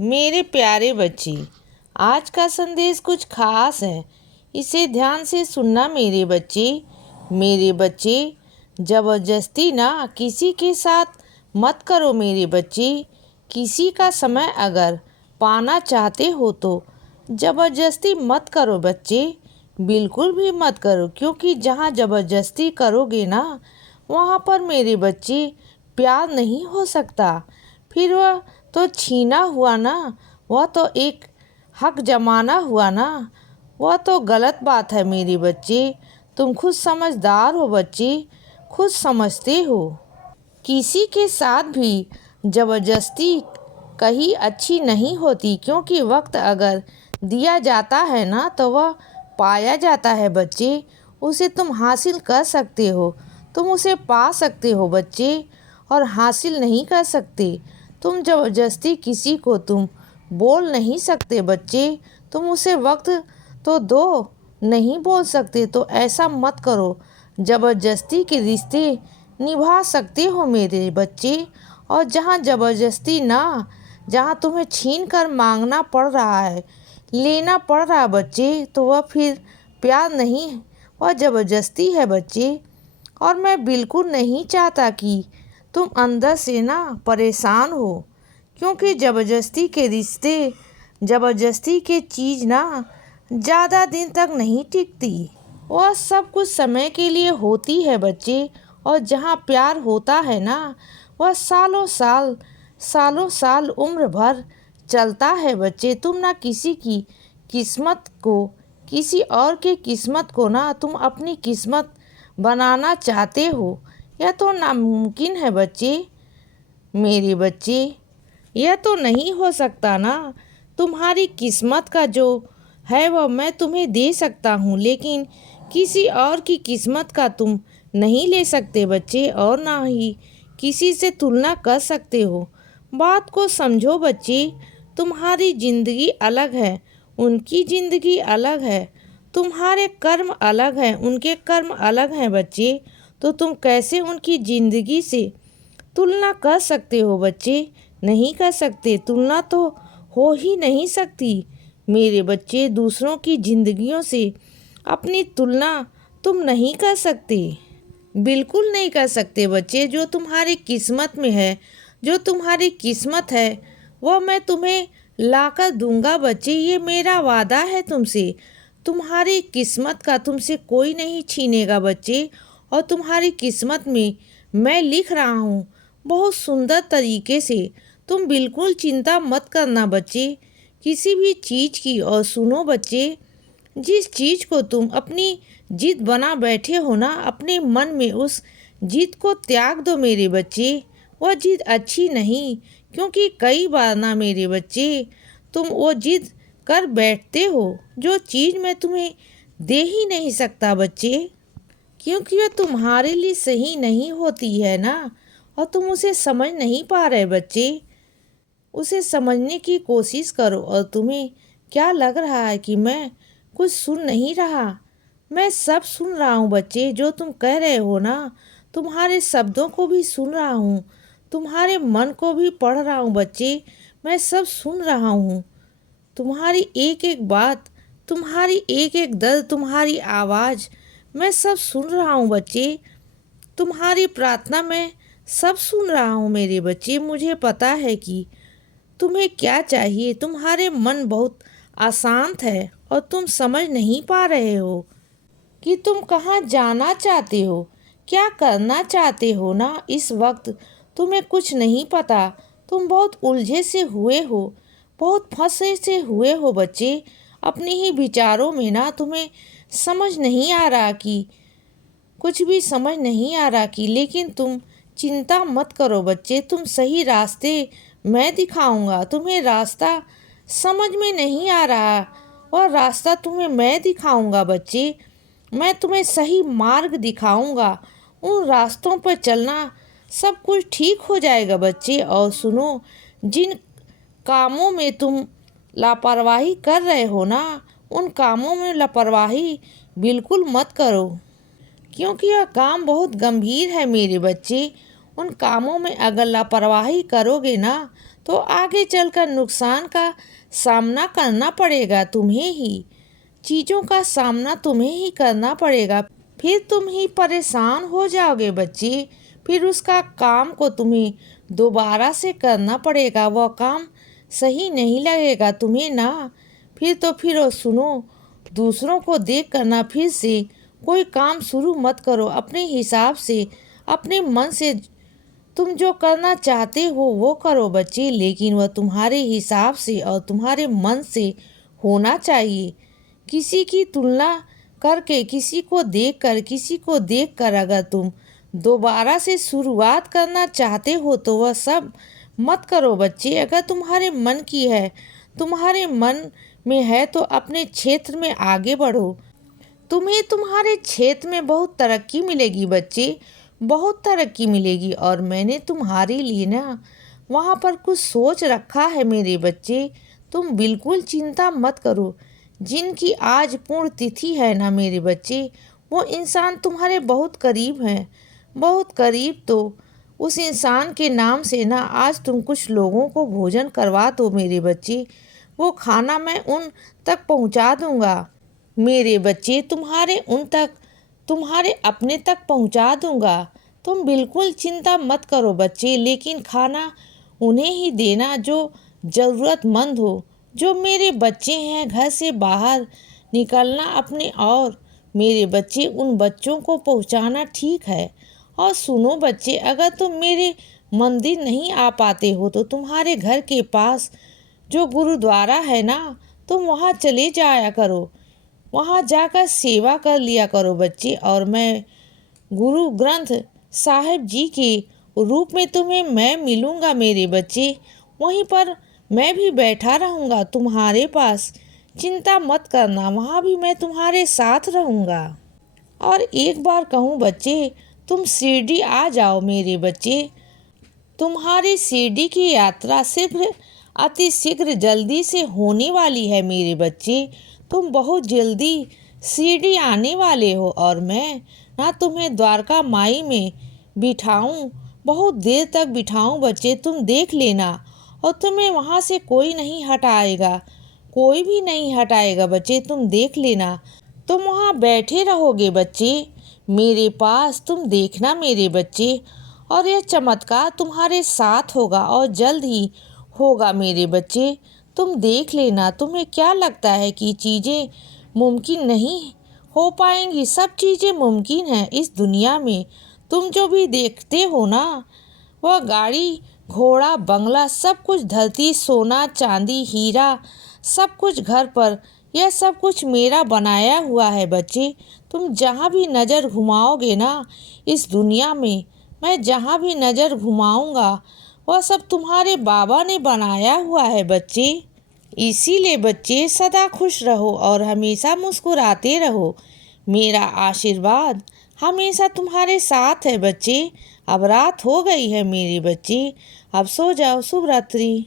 मेरे प्यारे बच्चे, आज का संदेश कुछ खास है। इसे ध्यान से सुनना मेरे बच्चे। मेरे बच्चे, ज़बरदस्ती ना किसी के साथ मत करो मेरे बच्चे। किसी का समय अगर पाना चाहते हो तो ज़बरदस्ती मत करो बच्चे, बिल्कुल भी मत करो। क्योंकि जहाँ ज़बरदस्ती करोगे ना, वहाँ पर मेरे बच्चे प्यार नहीं हो सकता। फिर वह तो छीना हुआ ना, वह तो एक हक जमाना हुआ ना। वह तो गलत बात है मेरे बच्चे। तुम खुद समझदार हो बच्चे, खुद समझते हो। किसी के साथ भी ज़बरदस्ती कहीं अच्छी नहीं होती। क्योंकि वक्त अगर दिया जाता है ना, तो वह पाया जाता है बच्चे। उसे तुम हासिल कर सकते हो, तुम उसे पा सकते हो बच्चे, और हासिल नहीं कर सकते। तुम ज़बरदस्ती किसी को तुम बोल नहीं सकते बच्चे। तुम उसे वक्त तो दो, नहीं बोल सकते तो ऐसा मत करो। ज़बरदस्ती के रिश्ते निभा सकते हो मेरे बच्चे। और जहाँ ज़बरदस्ती ना, जहाँ तुम्हें छीन कर मांगना पड़ रहा है, लेना पड़ रहा है बच्चे, तो वह फिर प्यार नहीं, वह ज़बरदस्ती है बच्चे। और मैं बिल्कुल नहीं चाहता कि तुम अंदर से ना परेशान हो। क्योंकि ज़बरदस्ती के रिश्ते, ज़बरदस्ती के चीज़ ना ज़्यादा दिन तक नहीं टिकती। वह सब कुछ समय के लिए होती है बच्चे। और जहाँ प्यार होता है ना, वह सालों साल उम्र भर चलता है बच्चे। तुम ना किसी की किस्मत को, किसी और के किस्मत को ना तुम अपनी किस्मत बनाना चाहते हो। यह तो नामुमकिन है बच्चे। मेरे बच्चे, यह तो नहीं हो सकता ना। तुम्हारी किस्मत का जो है वह मैं तुम्हें दे सकता हूँ, लेकिन किसी और की किस्मत का तुम नहीं ले सकते बच्चे, और ना ही किसी से तुलना कर सकते हो। बात को समझो बच्चे। तुम्हारी ज़िंदगी अलग है, उनकी ज़िंदगी अलग है। तुम्हारे कर्म अलग हैं, उनके कर्म अलग हैं बच्चे। तो तुम कैसे उनकी ज़िंदगी से तुलना कर सकते हो बच्चे? नहीं कर सकते। तुलना तो हो ही नहीं सकती मेरे बच्चे। दूसरों की ज़िंदगियों से अपनी तुलना तुम नहीं कर सकते, बिल्कुल नहीं कर सकते बच्चे। जो तुम्हारी किस्मत में है, जो तुम्हारी किस्मत है, वह मैं तुम्हें लाकर दूंगा बच्चे। ये मेरा वादा है तुमसे। तुम्हारी किस्मत का तुमसे कोई नहीं छीनेगा बच्चे। और तुम्हारी किस्मत में मैं लिख रहा हूँ बहुत सुंदर तरीके से। तुम बिल्कुल चिंता मत करना बच्चे किसी भी चीज़ की। और सुनो बच्चे, जिस चीज़ को तुम अपनी जिद बना बैठे हो ना, अपने मन में उस जिद को त्याग दो मेरे बच्चे। वह जिद अच्छी नहीं। क्योंकि कई बार ना मेरे बच्चे, तुम वो जिद कर बैठते हो जो चीज़ मैं तुम्हें दे ही नहीं सकता बच्चे। क्योंकि वह तुम्हारे लिए सही नहीं होती है ना, और तुम उसे समझ नहीं पा रहे बच्चे। उसे समझने की कोशिश करो। और तुम्हें क्या लग रहा है कि मैं कुछ सुन नहीं रहा? मैं सब सुन रहा हूँ बच्चे। जो तुम कह रहे हो ना, तुम्हारे शब्दों को भी सुन रहा हूँ, तुम्हारे मन को भी पढ़ रहा हूँ बच्चे। मैं सब सुन रहा हूँ। तुम्हारी एक एक बात, तुम्हारी एक एक दर्द, तुम्हारी आवाज़ मैं सब सुन रहा हूँ बच्चे। तुम्हारी प्रार्थना मैं सब सुन रहा हूँ मेरे बच्चे। मुझे पता है कि तुम्हें क्या चाहिए। तुम्हारे मन बहुत अशांत है और तुम समझ नहीं पा रहे हो कि तुम कहाँ जाना चाहते हो, क्या करना चाहते हो ना। इस वक्त तुम्हें कुछ नहीं पता। तुम बहुत उलझे से हुए हो, बहुत फंसे से हुए हो बच्चे अपने ही विचारों में ना। तुम्हें समझ नहीं आ रहा कि, कुछ भी समझ नहीं आ रहा कि, लेकिन तुम चिंता मत करो बच्चे। तुम सही रास्ते मैं दिखाऊंगा। तुम्हें रास्ता समझ में नहीं आ रहा, वह रास्ता तुम्हें मैं दिखाऊंगा बच्चे। मैं तुम्हें सही मार्ग दिखाऊंगा। उन रास्तों पर चलना, सब कुछ ठीक हो जाएगा बच्चे। और सुनो, जिन कामों में तुम लापरवाही कर रहे हो ना, उन कामों में लापरवाही बिल्कुल मत करो। क्योंकि यह काम बहुत गंभीर है मेरे बच्चे। उन कामों में अगर लापरवाही करोगे ना, तो आगे चलकर नुकसान का सामना करना पड़ेगा तुम्हें ही। चीज़ों का सामना तुम्हें ही करना पड़ेगा। फिर तुम ही परेशान हो जाओगे बच्चे। फिर उसका काम को तुम्हें दोबारा से करना पड़ेगा। वह काम सही नहीं लगेगा तुम्हें ना। फिर सुनो, दूसरों को देख करना फिर से कोई काम शुरू मत करो। अपने हिसाब से, अपने मन से तुम जो करना चाहते हो वो करो बच्चे, लेकिन वह तुम्हारे हिसाब से और तुम्हारे मन से होना चाहिए। किसी की तुलना करके, किसी को देखकर अगर तुम दोबारा से शुरुआत करना चाहते हो तो वह सब मत करो बच्चे। अगर तुम्हारे मन की है, तुम्हारे मन में है तो अपने क्षेत्र में आगे बढ़ो। तुम्हें तुम्हारे क्षेत्र में बहुत तरक्की मिलेगी बच्चे, बहुत तरक्की मिलेगी। और मैंने तुम्हारे लिए ना वहाँ पर कुछ सोच रखा है मेरे बच्चे। तुम बिल्कुल चिंता मत करो। जिनकी आज पूर्ण तिथि है ना मेरे बच्चे, वो इंसान तुम्हारे बहुत करीब हैं, बहुत करीब। तो उस इंसान के नाम से ना आज तुम कुछ लोगों को भोजन करवा दो मेरे बच्चे। वो खाना मैं उन तक पहुँचा दूँगा मेरे बच्चे, तुम्हारे अपने तक पहुंचा दूंगा। तुम बिल्कुल चिंता मत करो बच्चे, लेकिन खाना उन्हें ही देना जो ज़रूरतमंद हो। जो मेरे बच्चे हैं घर से बाहर निकलना अपने, और मेरे बच्चे उन बच्चों को पहुंचाना ठीक है। और सुनो बच्चे, अगर तुम मेरे मंदिर नहीं आ पाते हो तो तुम्हारे घर के पास जो गुरुद्वारा है ना, तुम वहाँ चले जाया करो। वहाँ जाकर सेवा कर लिया करो बच्चे। और मैं गुरु ग्रंथ साहिब जी के रूप में तुम्हें मैं मिलूँगा मेरे बच्चे। वहीं पर मैं भी बैठा रहूँगा तुम्हारे पास। चिंता मत करना, वहाँ भी मैं तुम्हारे साथ रहूँगा। और एक बार कहूँ बच्चे, तुम शिरडी आ जाओ मेरे बच्चे। तुम्हारी शिरडी की यात्रा अति शीघ्र जल्दी से होने वाली है मेरे बच्चे। तुम बहुत जल्दी शिरडी आने वाले हो और मैं ना तुम्हें द्वारका माई में बिठाऊं, बहुत देर तक बिठाऊं बच्चे। तुम देख लेना, और तुम्हें वहाँ से कोई नहीं हटाएगा, कोई भी नहीं हटाएगा बच्चे। तुम देख लेना, तुम वहाँ बैठे रहोगे बच्चे मेरे पास। तुम देखना मेरे बच्चे, और यह चमत्कार तुम्हारे साथ होगा और जल्द ही होगा मेरे बच्चे। तुम देख लेना। तुम्हें क्या लगता है कि चीज़ें मुमकिन नहीं हो पाएंगी? सब चीज़ें मुमकिन हैं इस दुनिया में। तुम जो भी देखते हो ना, वह गाड़ी, घोड़ा, बंगला, सब कुछ, धरती, सोना, चांदी, हीरा, सब कुछ घर पर, यह सब कुछ मेरा बनाया हुआ है बच्चे। तुम जहाँ भी नज़र घुमाओगे ना इस दुनिया में, मैं जहाँ भी नज़र घुमाऊँगा वह सब तुम्हारे बाबा ने बनाया हुआ है बच्चे। इसीलिए बच्चे सदा खुश रहो और हमेशा मुस्कुराते रहो। मेरा आशीर्वाद हमेशा तुम्हारे साथ है बच्चे। अब रात हो गई है मेरे बच्चे, अब सो जाओ। शुभ रात्रि।